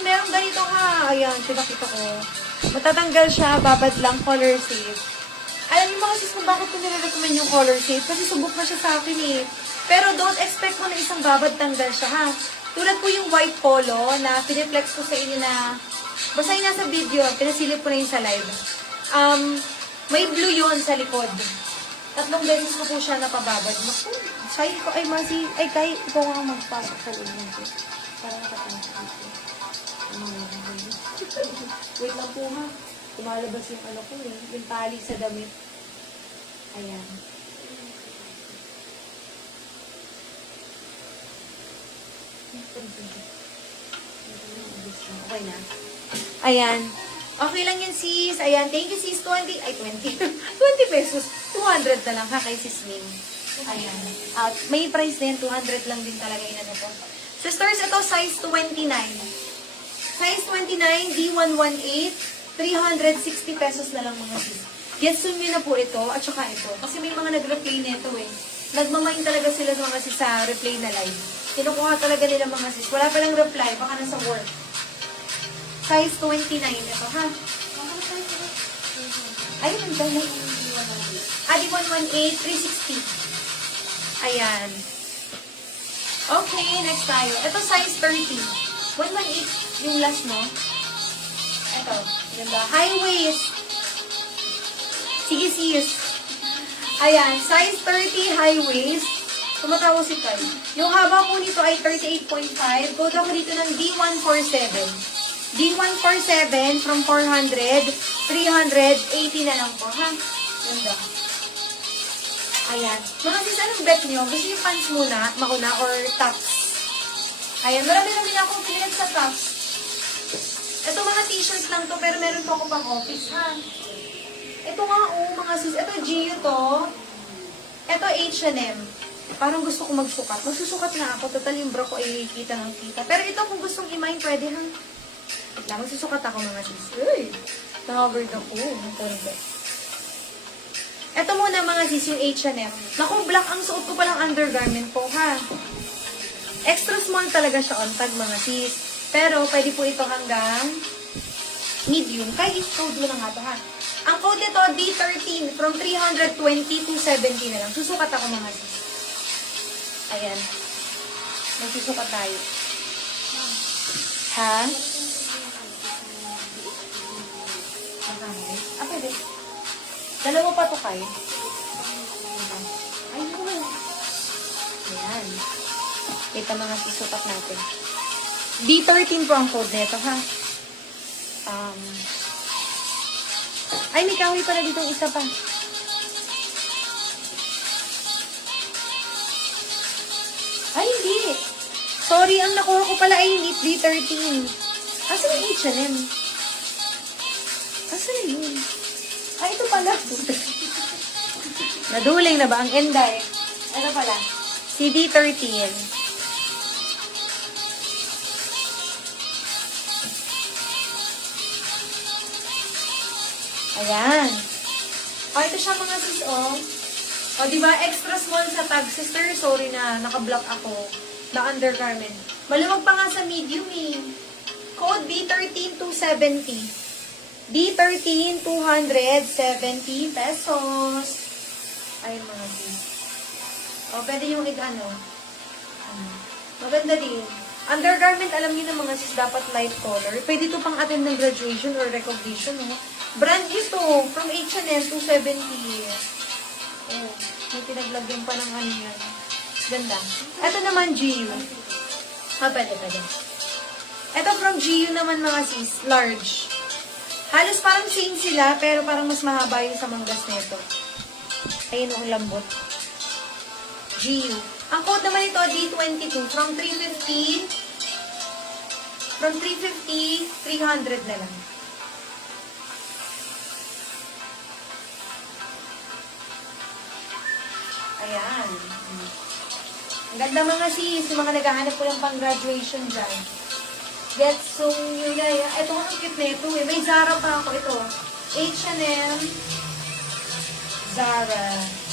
Meron ganito ha. Ayan, pinakita ko. Matatanggal siya, babad lang, color safe. Alam niyo mga sis kung bakit ko nire-recommend yung color safe? Kasi subok na siya sa akin eh. Pero don't expect mo na isang babad tanggal siya ha. Tulad po yung white polo na piniflex ko sa inyo na basta yung nasa video, pinasilip ko na yung sa live. May blue yun sa likod. 3 beses ko po siya napababad. Naku, say ko, ay Masi, ay kay, ikaw nga magpasok sa loob nito. Para nakatanggal dito. Wait lang po ha. Tumalabas yung ano ko eh. Yung tali sa damit. Ayan. Okay na. Ayan. Okay lang yun sis. Ayan. Thank you sis. 20 20 pesos. 200 na lang ha kay sis Ming. Ayan. At may price din. 200 lang din talaga yun ano po. Sisters, ito size 29. Size 29, D118, 360 pesos na lang mga sis. Getsun nyo na po ito, at saka ito. Kasi may mga nag-replay nito eh. Nagmamain talaga sila sa mga sis sa replay na live. Kinukuha talaga nila mga sis. Wala palang reply, baka nasa work. Size 29 ito, ha? Ayun, nandiyan na yung D118, 360. Ayan. Okay, next tayo. Ito size 30. 118 yung last mo. Ito. Ganda. High waist. Sige sis. Ayan. Size 30 high waist. Tumatawa si Kai. Yung haba ko nito ay 38.5. Code ako dito ng D147. D147 from 400. 380 na lang po. Ha? Ganda. Ayan. Mga sis, anong bet nyo? Gusto yung pants muna, mauna, or tops? Ayan, marami namin akong pinag sa tops. Ito mga t-shirts lang to, pero meron pa ako pang office, ha? Ito nga, mga sis. Ito, GU to. Ito, H&M. Parang gusto ko magsukat. Magsusukat na ako. Total, yung bra ko ay kita ng kita. Pero ito, kung gustong i-mine, pwede, ha? Wait lang, magsusukat ako, mga sis. Uy! Nakagard ako. Nakagard. Ito muna, mga sis, yung H&M. Naku, black ang suot ko palang undergarment po, ha? Extra small talaga siya on tag mga sis. Pero, pwede po ito hanggang medium. Kaya i-code mo na nga ito, ha? Ang code nito, D13, from 320 to 70 na lang. Susukat ako mga sis. Ayan. Magsusukat tayo. Ha? Pwede. Dalawa pa to kayo. Ay, no. Ayan. Ito mga susukat natin. D13 po ang code nito, ha? Ay, may kahoy pala dito isa pa. Ay, hindi. Sorry, ang nakuha ko pala ay hindi D13. Asan yung H&M? Asan na yun? Ay, ito pala. Naduling na ba ang Enday? Ano pala? Si D13. Ayan. O, ito siya mga sis, o. O, diba? Extra small sa tag. Sister, sorry na. Naka-block ako. Na undergarment. Maluwag pa nga sa medium, eh. Code D13-270. D13, 270 pesos. Ayun mga sis. O, pwede yung ano. Maganda din. Undergarment, alam niyo na mga sis, dapat light color. Pwede ito pang attend ng graduation or recognition, no? Brand ito, from H&M, 270. Oh, may pinaglagyan pa ng ano yan. Ganda. Ito naman, GU. Pwede. Ito from GU naman mga sis, large. Halos parang same sila, pero parang mas mahaba yung sa manggas nito. Ayun ang lambot. GU. Ang code naman ito, D22, from 350, 300 na lang. Ayan. Ang ganda mga sis, yung mga naghahanap ko ng pang-graduation dyan. Getsong yun. Ito ang cute na ito eh. May Zara pa ako ito. H&M. Zara.